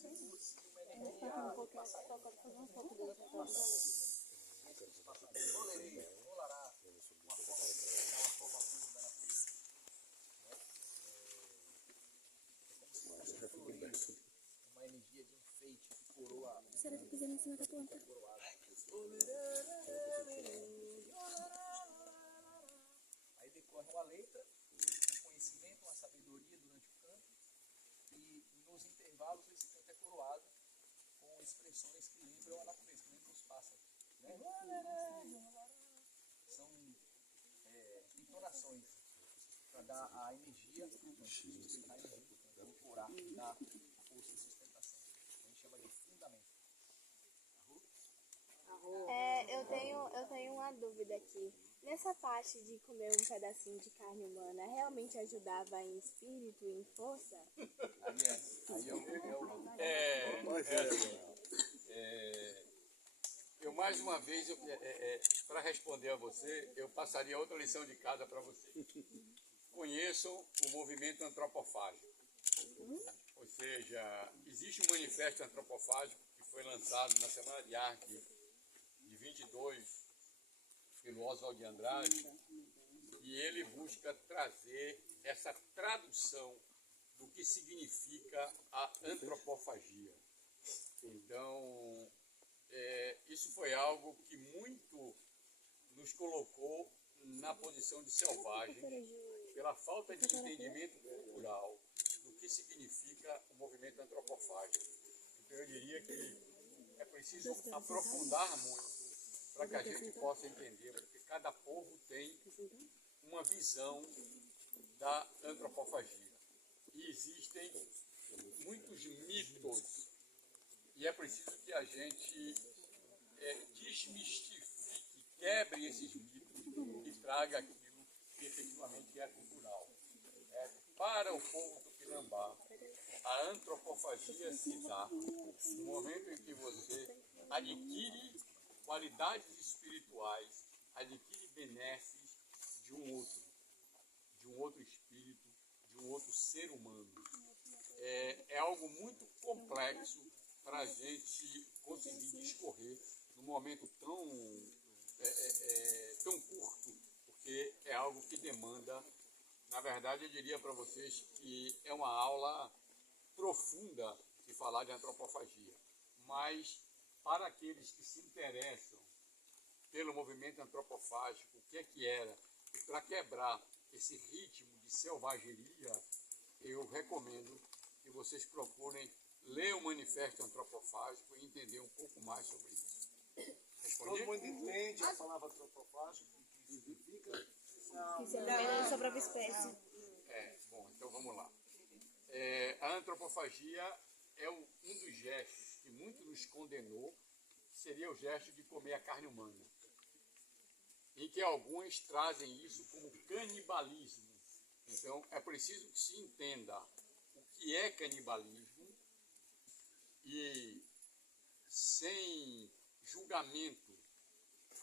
Uma energia de enfeite que coroa. Será que pisando em cima da planta? Aí decorre uma letra, um conhecimento, uma sabedoria durante o canto, e nos intervalos esse canto é coroado com expressões que lembram a natureza, que lembram os pássaros. Né? São entonações para dar a energia, incorporar, dar força e sustentação. A gente chama de fundamento. Eu tenho uma dúvida aqui. Nessa parte de comer um pedacinho de carne humana, realmente ajudava em espírito e em força? Eu mais uma vez, para responder a você, eu passaria outra lição de casa para você. Conheçam o movimento antropofágico. Ou seja, existe um manifesto antropofágico que foi lançado na Semana de Arte de 22 pelo Oswald de Andrade, e ele busca trazer essa tradução do que significa a antropofagia. Então, isso foi algo que muito nos colocou na posição de selvagem, pela falta de entendimento cultural do que significa o movimento antropofágico. Então, eu diria que é preciso aprofundar muito para que a gente possa entender, porque cada povo tem uma visão da antropofagia. E existem muitos mitos, e é preciso que a gente desmistifique, quebre esses mitos e traga aquilo que efetivamente é cultural. Para o povo tupinambá, a antropofagia se dá no momento em que você adquire qualidades espirituais, adquire benesses de um outro espírito, de um outro ser humano. É algo muito complexo para a gente conseguir discorrer num momento tão curto, porque é algo que demanda, na verdade eu diria para vocês que é uma aula profunda de falar de antropofagia, mas para aqueles que se interessam pelo movimento antropofágico, o que é que era, e para quebrar esse ritmo de selvageria, eu recomendo que vocês procurem ler o Manifesto Antropofágico e entender um pouco mais sobre isso. Respondi? Todo mundo entende a palavra antropofágico, que significa? Sobre a própria espécie. Bom, então vamos lá. A antropofagia é um dos gestos que muito nos condenou, seria o gesto de comer a carne humana. Em que alguns trazem isso como canibalismo. Então, é preciso que se entenda o que é canibalismo e, sem julgamento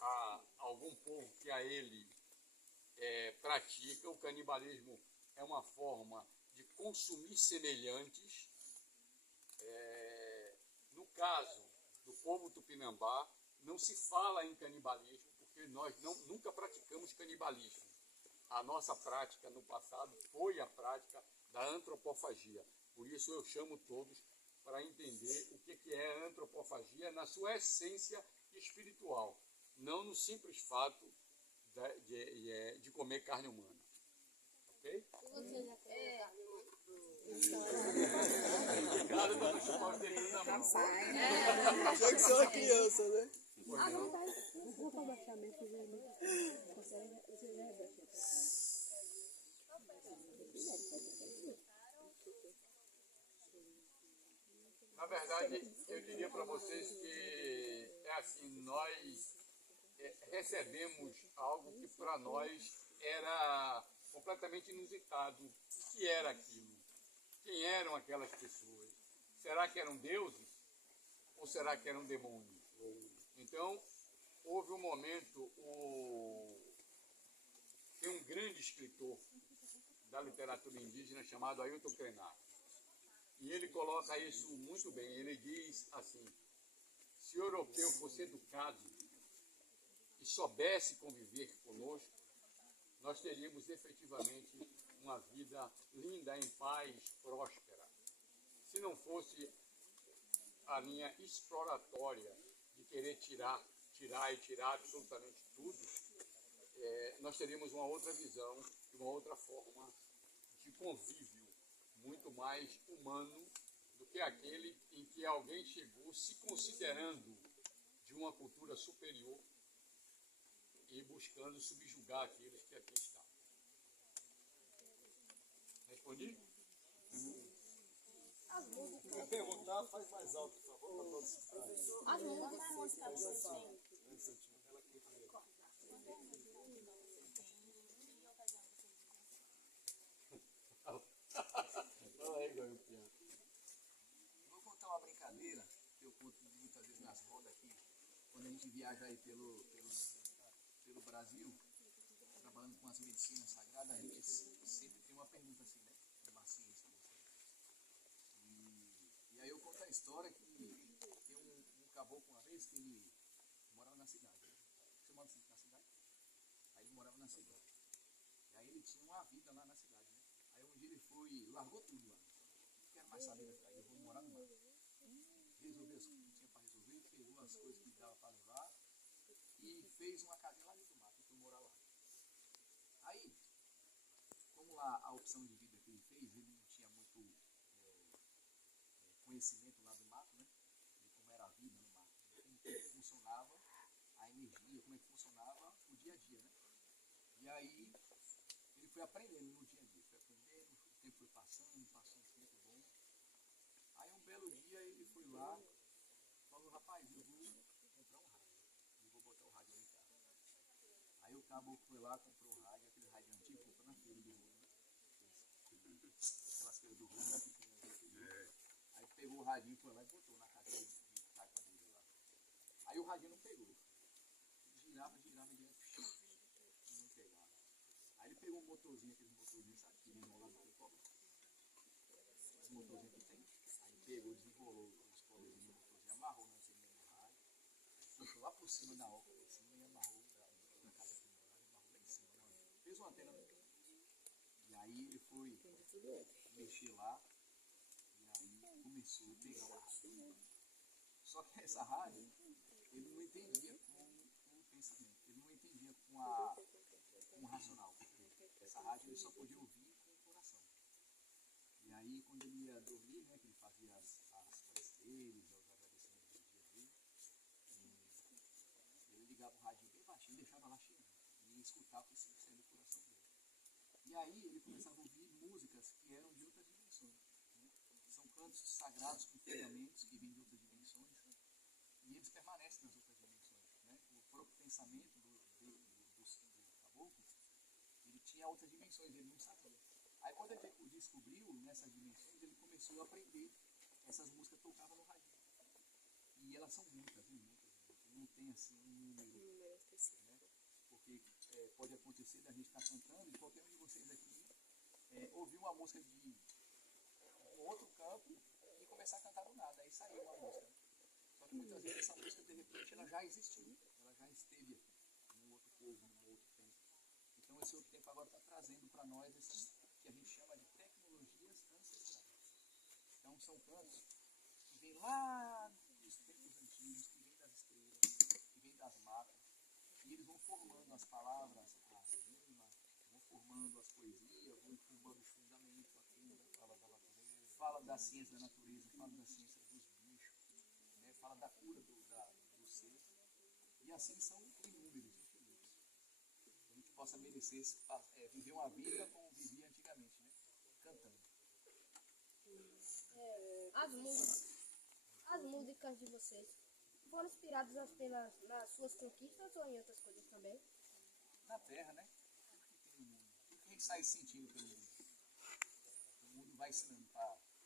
a algum povo que a ele pratica, o canibalismo é uma forma de consumir semelhantes. No caso do povo tupinambá, não se fala em canibalismo, porque nós nunca praticamos canibalismo. A nossa prática no passado foi a prática da antropofagia. Por isso eu chamo todos para entender o que é a antropofagia na sua essência espiritual, não no simples fato de comer carne humana. Ok? Você já comeu carne humana? Obrigado, não chupar o dedo na mão. Já que sou uma criança, né? Vou para baixamento Na verdade, eu diria para vocês que nós recebemos algo que para nós era completamente inusitado. O que era aquilo? Quem eram aquelas pessoas? Será que eram deuses? Ou será que eram demônios? Então, houve um momento, tem um grande escritor da literatura indígena chamado Ailton Krenak. E ele coloca isso muito bem. Ele diz assim: se o europeu fosse educado e soubesse conviver conosco, nós teríamos efetivamente uma vida linda, em paz, próspera. Se não fosse a linha exploratória de querer tirar absolutamente tudo, nós teríamos uma outra visão, uma outra forma de convívio, muito mais humano do que aquele em que alguém chegou se considerando de uma cultura superior e buscando subjugar aqueles que aqui estão. Respondi? Quer perguntar, faz mais alto, por favor, para todos escutarem. As músicas. Vou contar uma brincadeira que eu conto muitas vezes nas rodas aqui, quando a gente viaja aí pelo Brasil, trabalhando com as medicinas sagradas, a gente sempre tem uma pergunta assim, né? Uma ciência. E aí eu conto a história que tem um caboclo uma vez que ele morava na cidade. Né? Você mora na cidade? Aí ele morava na cidade. E aí ele tinha uma vida lá na cidade. Né? Aí um dia ele foi, largou tudo lá. Não quero mais saber da cidade, eu vou morar no mar. Resolveu as coisas que tinha para resolver, pegou as coisas que dava para levar e fez uma casinha lá dentro do mato e foi morar lá. Aí, como lá a opção de vida que ele fez, ele não tinha muito conhecimento lá do mato, né? De como era a vida no mato, como que funcionava a energia, como é que funcionava o dia a dia, né? E aí ele foi aprendendo no dia a dia, foi aprendendo, o tempo foi passando um tempo bom. Aí um belo dia ele foi lá, falou, rapaz, eu vou comprar um rádio, eu vou botar o rádio lá em casa. Aí o caboclo foi lá, comprou o rádio, aquele rádio antigo, comprou na feira do rolo, né? Aquelas feiras do rolo, né? Aí pegou o radinho, foi lá e botou na cadeira de taipa dele lá. Aí o radinho não pegou. Girava, e não pegava. Aí ele pegou um motorzinho, aqueles motorzinhos, sabe, que enrola no copo. Esse motorzinho que tem. Aí pegou, desenrolou os poderzinhos do motorzinho, amarrou na anteninha do rádio, puxou lá por cima da oca, por cima, e amarrou na casa que morava, amarrou lá em cima. Fez uma antena no meio. E aí ele foi mexer lá, e aí começou a pegar uma rádio. Só que essa rádio, ele não entendia com o pensamento, ele não entendia com o racional. Essa rádio ele só podia ouvir com o coração. E aí quando ele ia dormir, né, que ele fazia as preces dele, os agradecimentos do dia dele, ele ligava o rádio bem baixinho e deixava lá chegando. E ia escutar o que se saiu do coração dele. E aí ele começava a ouvir músicas que eram de outras dimensões. Né? São cantos sagrados com fundamentos que vêm de outras dimensões. E eles permanecem nas outras dimensões. Né? O próprio pensamento do caboclo, ele tinha outras dimensões, ele não sabia. Aí quando ele descobriu nessas dimensões, ele começou a aprender. Essas músicas tocavam no radinho. E elas são muitas, viu? Não tem assim um número específico. Né? Porque pode acontecer da gente estar cantando e qualquer um de vocês aqui ouvir uma música de outro campo e começar a cantar do nada. Aí saiu uma música. Né? Só que muitas vezes essa música, de repente, ela já existiu. Ela já esteve num outro povo, num outro tempo. Então esse outro tempo agora está trazendo para nós essas que a gente chama de tecnologias ancestrais. Então são cantos que vêm lá dos tempos antigos, que vêm das estrelas, que vêm das matas, e eles vão formando as palavras, as rimas, vão formando as poesias, vão formando os fundamentos, a funda, fala da ciência da natureza, fala da ciência dos bichos, né? Fala da cura do ser, e assim são inúmeros, infinitos. Que a gente possa merecer viver uma vida como vivia antigamente, né? Cantando. As músicas de vocês foram inspiradas nas suas conquistas ou em outras coisas também? Na Terra, né? Tudo que tem no mundo. Tudo que a gente sai sentindo pelo mundo. O mundo vai ensinando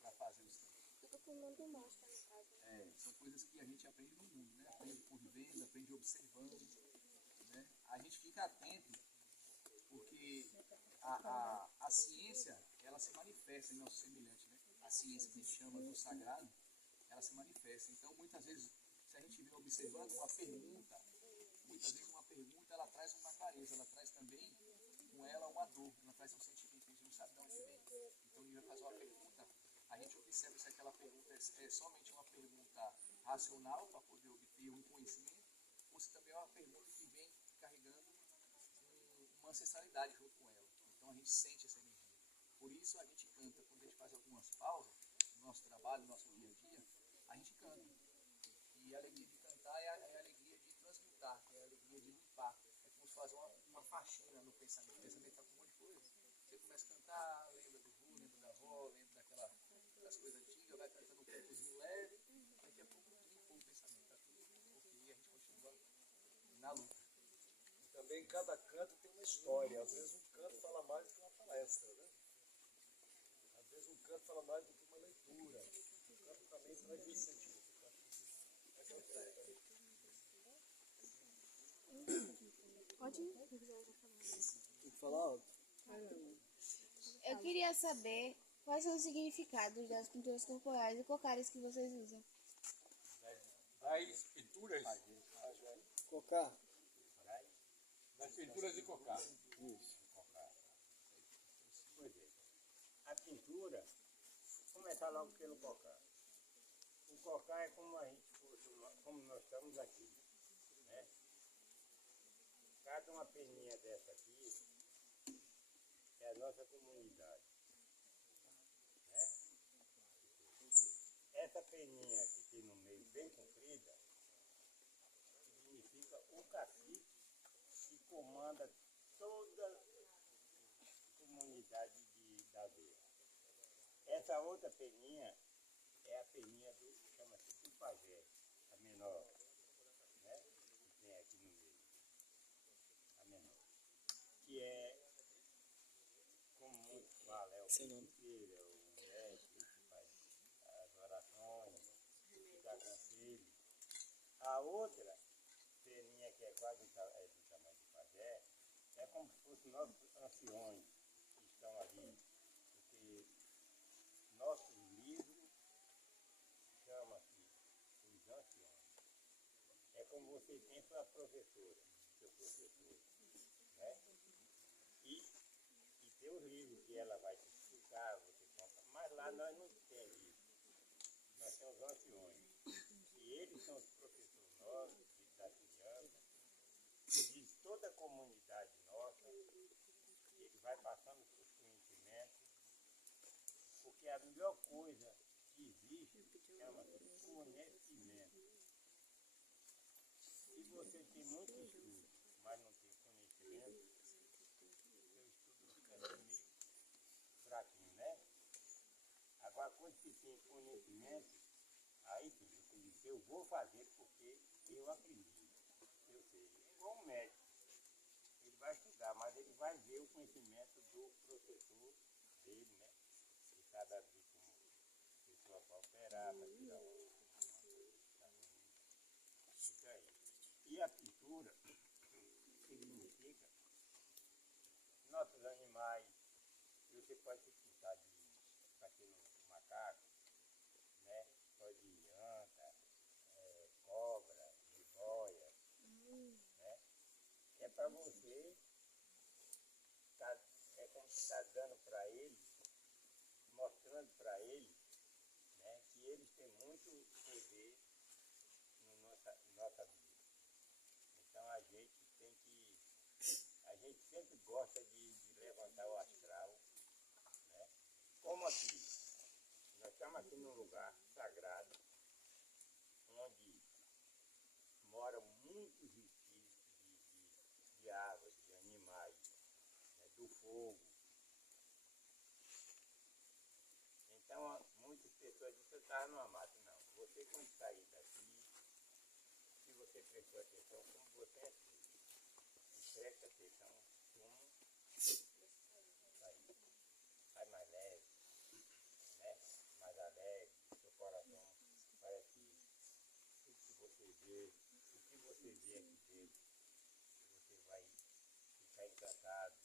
para fazer os cantos. Tudo que o mundo mostra, no caso. São coisas que a gente aprende no mundo, né? Aprende convivendo, aprende observando. Né? A gente fica atento, porque a ciência, ela se manifesta em nosso semelhante, né? a ciência que a gente chama do sagrado, ela se manifesta. Então, muitas vezes, se a gente vem observando uma pergunta, muitas vezes uma pergunta, ela traz uma clareza, ela traz também com ela uma dor, ela traz um sentimento, a gente não sabe de onde vem. Então, ele vai fazer uma pergunta, a gente observa se aquela pergunta é somente uma pergunta racional para poder obter um conhecimento, ou se também é uma pergunta que vem carregando uma ancestralidade junto com ela. Então, a gente sente essa energia. Por isso, a gente canta, quando a gente faz algumas pausas no nosso trabalho, no nosso dia a dia, a gente canta. E a alegria de cantar é a alegria de transmutar, é a alegria de limpar. É como se fazer uma faxina no pensamento. O pensamento está com um monte de coisa. Você começa a cantar, lembra do vô, lembra da avó, lembra das coisas antigas, vai cantando um cantozinho leve, daqui a pouco limpou o pensamento. Está tudo ok, a gente continua na luta. Também cada canto tem uma história. Às vezes um canto fala mais do que uma palestra, né? Às vezes um canto fala mais do que uma leitura. O canto também traz esse sentimento. Pode ir. Tem que falar alto. Eu queria saber quais são os significados das pinturas corporais e cocárias que vocês usam. Das pinturas, Cocá. das pinturas de cocá. Isso. Pois é. A pintura, começar logo pelo cocá. O cocá é como a gente fosse, como nós estamos aqui, né? Cada uma peninha dessa aqui é a nossa comunidade, né? Essa peninha que tem no meio, bem comprida, significa o cacique que comanda toda a comunidade da aldeia. Essa outra peninha é a peninha do, chama-se Tupajé, a menor, né? Que tem aqui no meio, a menor. Que é, como muitos falam, é o feiticeiro, é o mestre que faz as orações, que dá conselho. A outra peninha, que é quase do tamanho de pajé, é como se fossem nossos anciões que estão ali. Porque nosso livro chama-se Os Anciões. É como você tem sua professora, seu professor, né? E tem os livros que ela vai te explicar, você compra. Mas lá nós não temos isso. Nós temos os anciões. E eles são os professores nossos, das crianças, de toda a comunidade nossa. Ele vai passando os seus conhecimentos. Porque a melhor coisa que existe chama-se conhecimento. Se você tem muito estudo, mas não tem conhecimento, seu estudo fica assim meio fraquinho, né? Agora, quando se tem conhecimento, aí sim, você diz, eu vou fazer porque eu aprendi, eu sei. É igual um médico. Ele vai estudar, mas ele vai ver o conhecimento do professor dele, né? Ele sabe abrir como pessoa para operar, para tirar uma coisa que está ruim. Fica aí. E a pintura significa nossos animais. Você pode se pintar de daquele macaco, né? Pode de anta, cobra, jiboia, né? É para você, é como se está dando para eles, mostrando para eles, né, que eles têm muito poder na nossa vida. Então a gente tem que, a gente sempre gosta de levantar o astral, né? Como aqui, nós estamos aqui num lugar sagrado, onde moram muitos espíritos de águas, de animais, né, do fogo. Então, muitas pessoas dizem que eu estava numa mata. Não, você quando sair daqui, se você prestou atenção, como você é feito, e preste atenção como sai mais leve, né? Mais alegre, seu coração parece que tudo que você vê, o que você vê aqui dentro, você vai ficar encantado,